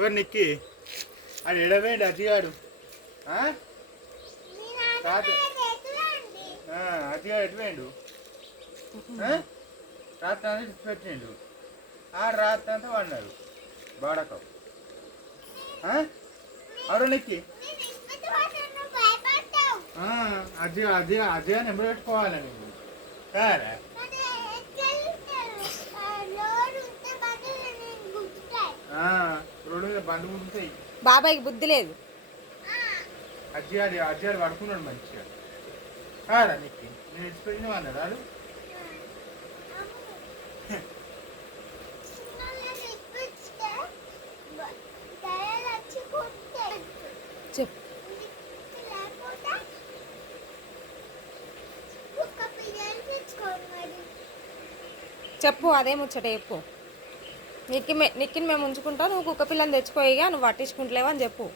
ఎవరు నిక్కి అది ఎడవేండి అతిగాడు అతిగాడు ఎటువేండు రాత్రి అంతా పెట్టిండు రాత్రి అంతా వాడినాడు బాడకం ఎవరు నిక్కి అది అది అదే నెంబర్ పెట్టుకోవాలి నువ్వు కారా రోడ్డు మీద బండ్లు ఉంటాయి. బాబాయ్కి బుద్ధి లేదు. అజ్జాడు అజ్జాడు పడుకున్నాడు మంచిగా కారా నీకు నేను ఇచ్చిపెట్టిన అన్నాడు వాడు చెప్పు చెప్పు అదే ముచ్చట చెప్పు. నిక్కిని మేము ఉంచుకుంటాం, నువ్వు కుక్క పిల్లని తెచ్చుకోయిగా, నువ్వు పట్టించుకుంటలేవా అని చెప్పు.